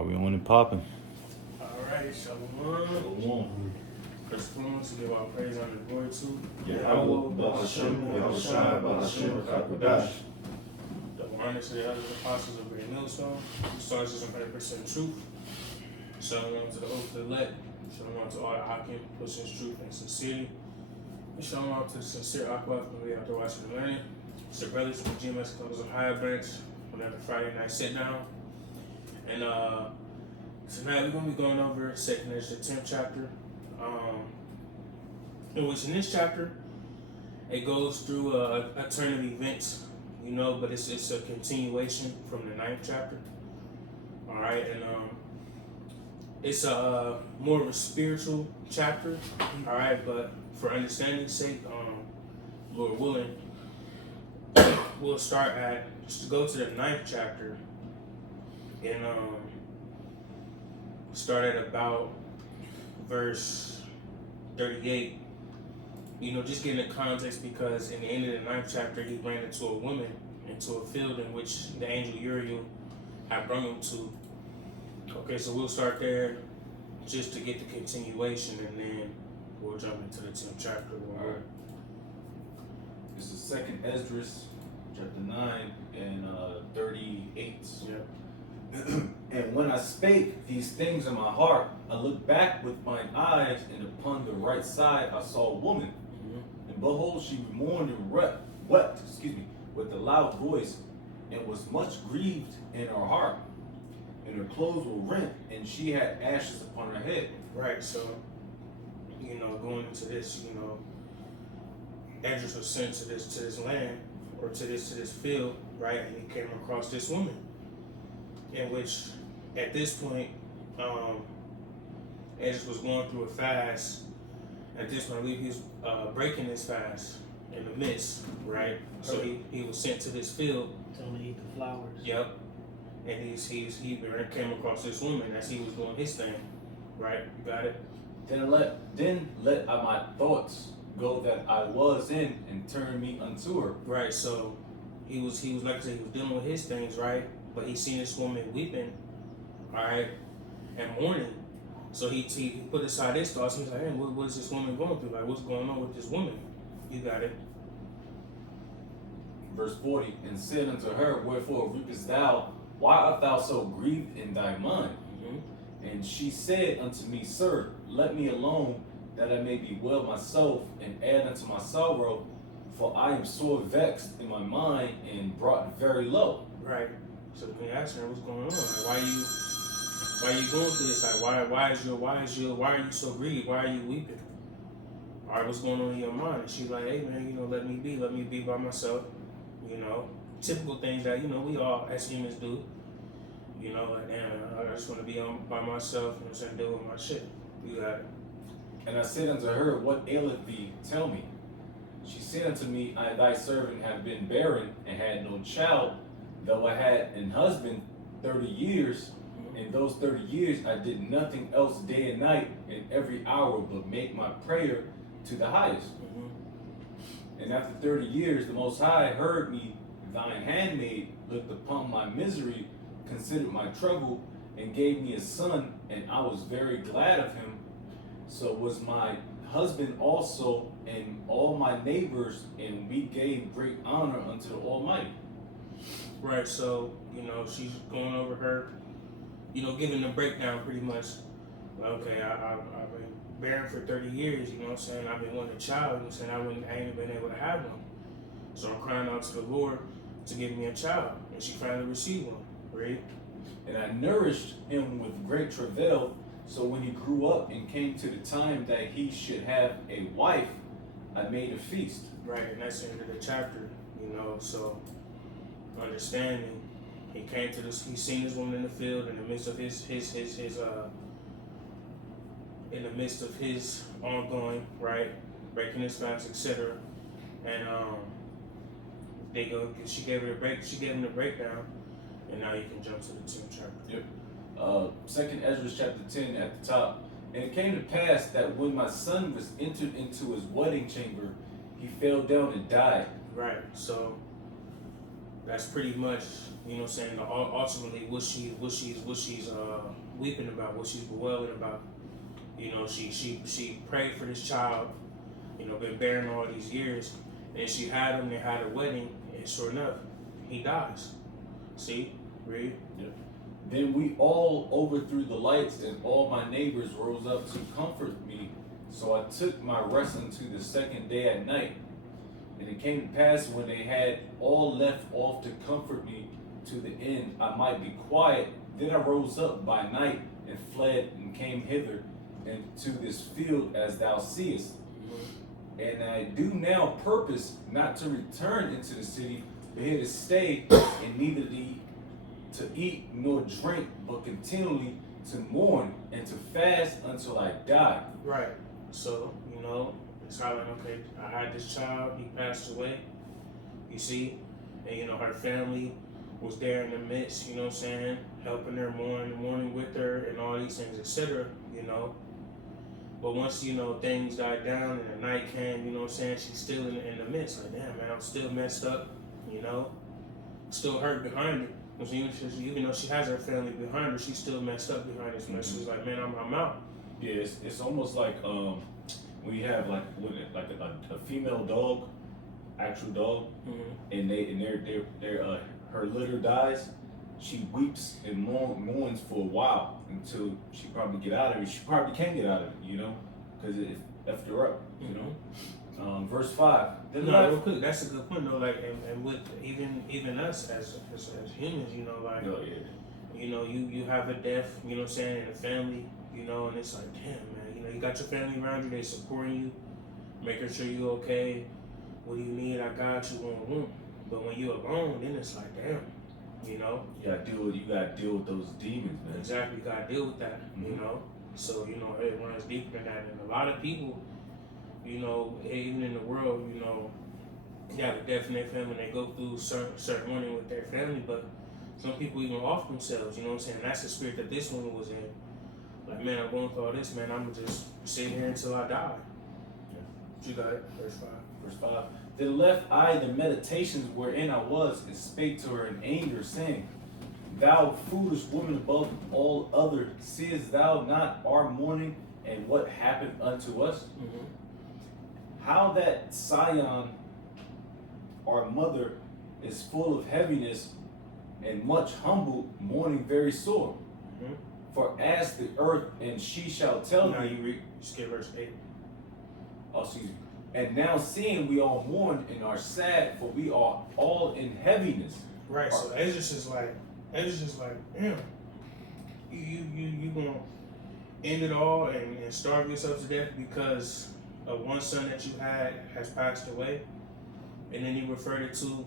We on and popping. Alright, Shalom. First and foremost, we give our praise on the glory to Yahweh, Ba'ashem, Yahushua, Ba'ashem, Kakodash. Double honor to the other apostles of Great Millstone, who starts us in 100% truth. Shalom to the hope of the elect. Shalom to all the Akim, pushing truth and sincerity. And shalom to the sincere Aqua from the after watching and learning. It's your brothers from the GMS Clubs of Higher Branch on every Friday night Sitdown. And tonight we're going to be going over 2nd Ezra, the 10th chapter. In which in this chapter, it goes through a turn of events, you know, but it's a continuation from the 9th chapter. All right, and it's a more of a spiritual chapter. All right, but for understanding's sake, Lord willing, we'll start at just go to the 9th chapter and start at about verse 38. You know, just getting the context because in the end of the 9th chapter, he ran into a woman, into a field in which the angel Uriel had brought him to. Okay, so we'll start there just to get the continuation, and then we'll jump into the 10th chapter. All right. This is 2nd Esdras, chapter 9 and 38. Yep. And when I spake these things in my heart, I looked back with mine eyes, and upon the right side I saw a woman. And behold, she mourned and wept, with a loud voice, and was much grieved in her heart. And her clothes were rent, and she had ashes upon her head. Right, so, you know, going into this, you know, Ezra was sent to this land, or to this field, right, and he came across this woman, in which, at this point, Ezra was going through a fast. At this point, he was breaking his fast in the midst, right? So he was sent to this field. Tell him to eat the flowers. Yep. And he came across this woman as he was doing his thing, right? You got it? Then let my thoughts go that I was in, and turn me unto her. Right. So he was like I said, he was dealing with his things, right? But he seen this woman weeping, all right, and mourning. So he put aside his thoughts. He was like, hey, what is this woman going through? Like, what's going on with this woman? You got it. Verse 40, and said unto her, wherefore weepest thou? Why art thou so grieved in thy mind? And she said unto me, Sir, let me alone, that I may bewail myself, and add unto my sorrow, for I am sore vexed in my mind, and brought very low. Right. So the queen asked her, what's going on? Like, why are you going through this? Like, why are you so grieved? Why are you weeping? All right, what's going on in your mind? And she's like, hey man, you know, let me be by myself. You know, typical things that, you know, we all as humans do. You know, like, damn, I just want to be by myself, you know what I'm saying, deal with my shit. You got it. And I said unto her, what aileth thee? Tell me. She said unto me, I thy servant have been barren, and had no child, though I had an husband 30 years. In those 30 years I did nothing else day and night, and every hour but make my prayer to the highest. And after 30 years the Most High heard me, thine handmaid looked upon my misery, considered my trouble, and gave me a son, and I was very glad of him. So was my husband also, and all my neighbors, and we gave great honor unto the Almighty. Right, so, you know, she's going over her, you know, giving the breakdown pretty much. Okay, I've been barren for 30 years, you know what I'm saying? I've been wanting a child, you know what I'm saying? I ain't been able to have one. So I'm crying out to the Lord to give me a child. And she finally received one, right? And I nourished him with great travail. So when he grew up and came to the time that he should have a wife, I made a feast. Right, and that's the end of the chapter, you know, so understanding. He came to this. He seen this woman in the field in the midst of his ongoing, right, breaking his fast, etc. And she gave him the breakdown, and now you can jump to the 10th chapter. Yep. 2nd Ezra chapter 10 at the top. And it came to pass that when my son was entered into his wedding chamber, he fell down and died. Right. So that's pretty much, you know what I'm saying, ultimately what she's weeping about, what she's bewailing about. You know, she prayed for this child, you know, been bearing all these years, and she had him, they had a wedding, and sure enough, he dies. See? Read. Yeah. Then we all overthrew the lights, and all my neighbors rose up to comfort me. So I took my rest unto the second day at night. And it came to pass when they had all left off to comfort me to the end I might be quiet, then I rose up by night and fled and came hither and to this field as thou seest. And I do now purpose not to return into the city, but here to stay, and neither to eat nor drink, but continually to mourn and to fast until I die. Right. So, you know, it's how like, okay, I had this child, he passed away, you see, and you know, her family was there in the midst, you know what I'm saying, helping her mourning with her and all these things, etc., you know. But once, you know, things died down and the night came, you know what I'm saying, she's still in the midst, like, damn, man, I'm still messed up, you know, still hurt behind it. Even though she has her family behind her, she's still messed up behind this mess. She's like, man, I'm out. Yeah, it's almost like when you have like a female dog, actual dog, and their her litter dies, she weeps and mourns for a while until she probably get out of it. She probably can get out of it, you know, because it effed her up, you know. Verse 5. No, real quick, that's a good point though. Like, and with even us as humans, you know, like, you know, you have a death, you know what I'm saying, in the family, you know, and it's like, damn, man, you know, you got your family around you, they supporting you, making sure you okay. What do you need? I got you. But when you're alone, then it's like, damn, you know. You gotta deal with those demons, man. Exactly, you gotta deal with that, you know. So, you know, it runs deeper than that, and a lot of people, you know, even in the world, you know, they have a death in their family, they go through certain mourning with their family, but some people even off themselves, you know what I'm saying? And that's the spirit that this woman was in. Like, man, I'm going through all this, man, I'm gonna just sit here until I die. Yeah. You got it, verse 5. Verse 5. Then left I the meditations wherein I was, and spake to her in anger, saying, Thou foolish woman above all other, seest thou not our mourning, and what happened unto us? How that Sion, our mother, is full of heaviness and much humbled, mourning very sore. For ask the earth, and she shall tell now thee. You read, skip verse 8. Oh, excuse me. And now seeing we all mourn and are sad, for we are all in heaviness. Right. So Ezra's just like, damn, you gonna end it all and starve yourself to death because of one son that you had has passed away, and then he referred it to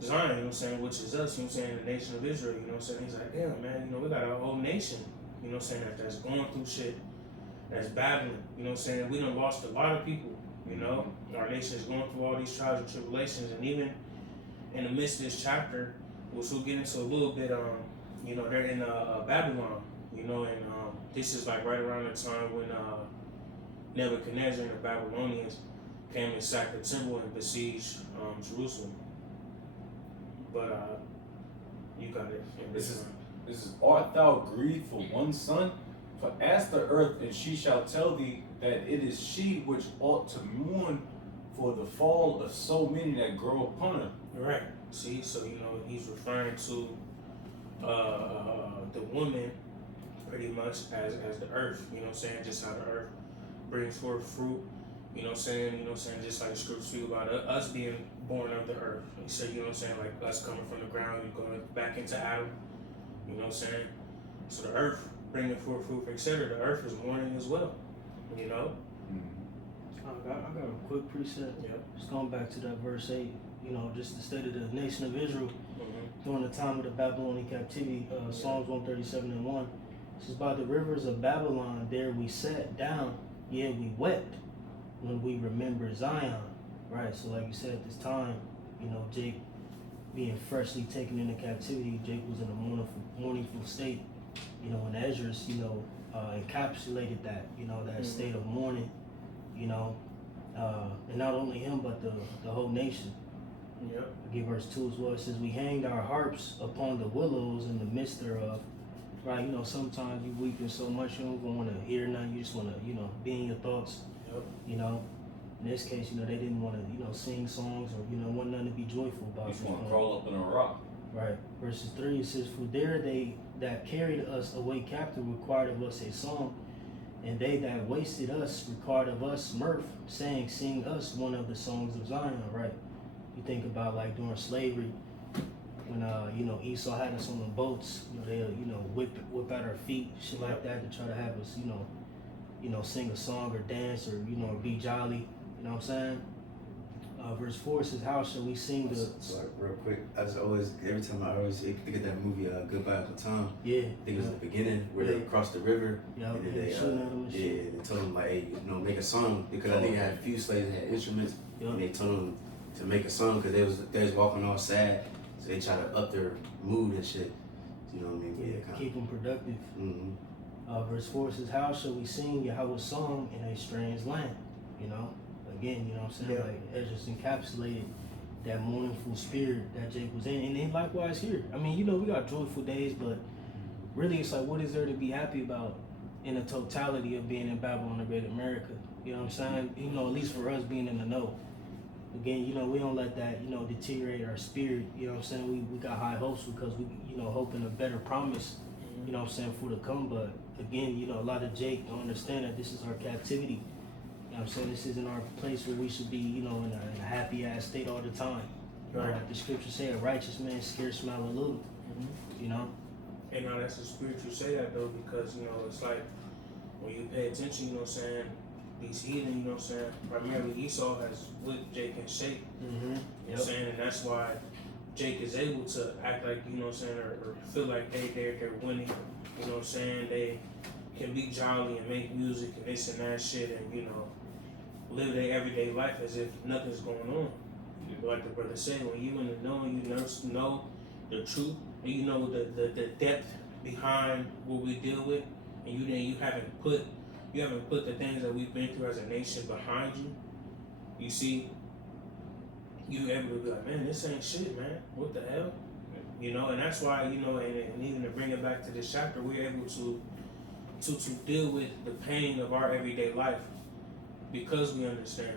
Zion, you know what I'm saying, which is us, you know what I'm saying, the nation of Israel, you know what I'm saying. He's like, damn, man, you know, we got a whole nation, you know what I'm saying, that's going through shit, that's battling, you know what I'm saying. We done lost a lot of people, you know. Our nation is going through all these trials and tribulations, and even in the midst of this chapter, which we'll get into a little bit, you know, they're in Babylon, you know, and this is like right around the time when Nebuchadnezzar and the Babylonians came and sacked the temple and besieged Jerusalem. But you got it. This is art thou grieved for one son? For ask the earth, and she shall tell thee that it is she which ought to mourn for the fall of so many that grow upon her. Right. See, so you know he's referring to the woman pretty much as the earth. You know what I'm saying? Just how the earth brings forth fruit. You know what I'm saying? You know what I'm saying? Just like the scripture speaks about us being born of the earth. He said, you know what I'm saying? Like us coming from the ground and going back into Adam. You know what I'm saying? So the earth bringing forth fruit, etc. The earth is mourning as well. You know? I got a quick precept. Yep. Just going back to that verse 8, you know, just the state of the nation of Israel during the time of the Babylonian captivity, Psalms 137:1. It says, by the rivers of Babylon, there we sat down, yea, we wept when we remember Zion. Right, so like you said, at this time, you know, Jake being freshly taken into captivity, Jake was in a mournful state, you know, and Ezra's, you know, encapsulated that, you know, that state of mourning, you know, and not only him, but the whole nation, Yep. I get verse 2 as well. It says, we hanged our harps upon the willows in the midst thereof. Right, you know, sometimes you weeping so much you don't want to hear nothing. You just want to, you know, be in your thoughts. Yep. You know, in this case, you know, they didn't want to, you know, sing songs or, you know, want nothing to be joyful about. You just want to crawl up in a rock. Right. Verses 3, it says, for there they that carried us away captive required of us a song, and they that wasted us required of us mirth, saying, sing us one of the songs of Zion. Right. You think about like during slavery, when you know, Esau had us on the boats, you know, they'll, you know, whip out our feet, shit like that, to try to have us, you know, sing a song or dance or, you know, be jolly. You know what I'm saying? Verse 4 says, how shall we sing the... So real quick, I just always, every time I always think of that movie, Goodbye Uncle Tom. Yeah. I think it was the beginning where they crossed the river. Yeah, and then they, they told them like, hey, you know, make a song, because I think they had a few slaves that had instruments, and they told them to make a song because they was walking all sad, so they try to up their mood and shit. You know what I mean? Yeah, keep them productive. Mm-hmm. Verse 4 says, how shall we sing Yahweh's song in a strange land? You know? Again, you know what I'm saying? Like, it just encapsulated that mournful spirit that Jake was in. And then likewise here. I mean, you know, we got joyful days, but really it's like, what is there to be happy about in the totality of being in Babylon the Great America? You know what I'm saying? You know, at least for us being in the know. Again, you know, we don't let that, you know, deteriorate our spirit. You know what I'm saying? We got high hopes because we, you know, hoping a better promise, you know what I'm saying, for to come. But again, you know, a lot of Jake don't understand that this is our captivity. You know what I'm saying? This isn't our place where we should be, you know, in a happy ass state all the time. Right. Like the scripture say, a righteous man scares smile a little. You know? And now that's a spiritual say that though, because, you know, it's like when you pay attention, you know what I'm saying, these heathen, you know what I'm saying, primarily Esau has whipped Jake in shape. You know what I'm saying? And that's why Jake is able to act like, you know what I'm saying, or feel like they're winning. You know what I'm saying? They can be jolly and make music and this and that shit and, you know, live their everyday life as if nothing's going on. Like the brother said, when you in the know, you know the truth, and you know the depth behind what we deal with, and you haven't put the things that we've been through as a nation behind you. You see, you able to be like, man, this ain't shit, man. What the hell? You know, and that's why, you know, and even to bring it back to this chapter, we're able to deal with the pain of our everyday life because we understand.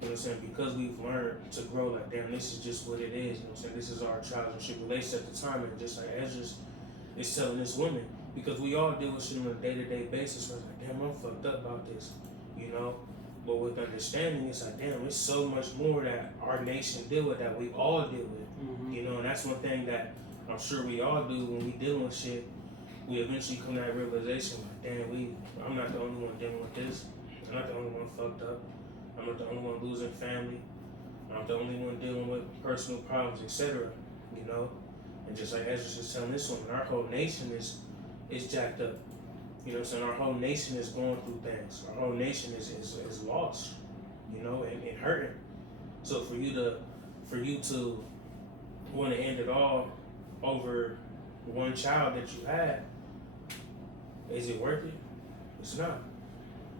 You know what I'm saying? Because we've learned to grow like, damn, this is just what it is. You know what I'm saying? This is our trials and tribulations at the time. And just like Ezra is telling this woman, because we all deal with shit on a day-to-day basis. We're like, damn, I'm fucked up about this, you know? But with understanding, it's like, damn, there's so much more that our nation deal with, that we all deal with, you know? And that's one thing that I'm sure we all do when we deal with shit. We eventually come to that realization, like, damn, I'm not the only one dealing with this. I'm not the only one fucked up. I'm not the only one losing family. I'm not the only one dealing with personal problems, etc. You know? And just like Ezra was telling this woman, our whole nation is jacked up. You know what I'm saying? Our whole nation is going through things. Our whole nation is lost, you know, and hurting. So for you to want to end it all over one child that you had, is it worth it? It's not.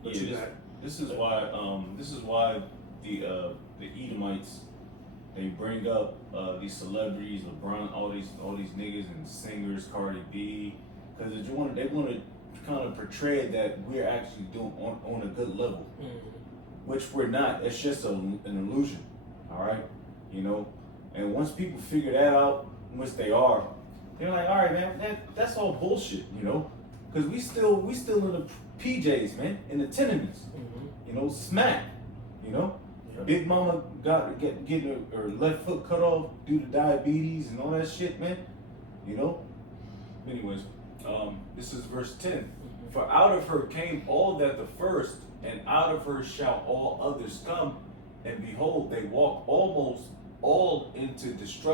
But Yeah, you got. This is why the Edomites, they bring up these celebrities, LeBron, all these niggas and singers, Cardi B, because they want to kind of portray that we're actually doing on a good level, which we're not. It's just an illusion, all right, you know. And once people figure that out, once they are, they're like, all right, man, that's all bullshit, you know, because we still in the PJs, man, in the tenements. You know, smack. You know, Big Mama getting her left foot cut off due to diabetes and all that shit, man. You know. Anyways, this is verse 10. For out of her came all that the first, and out of her shall all others come. And behold, they walk almost all into destruction.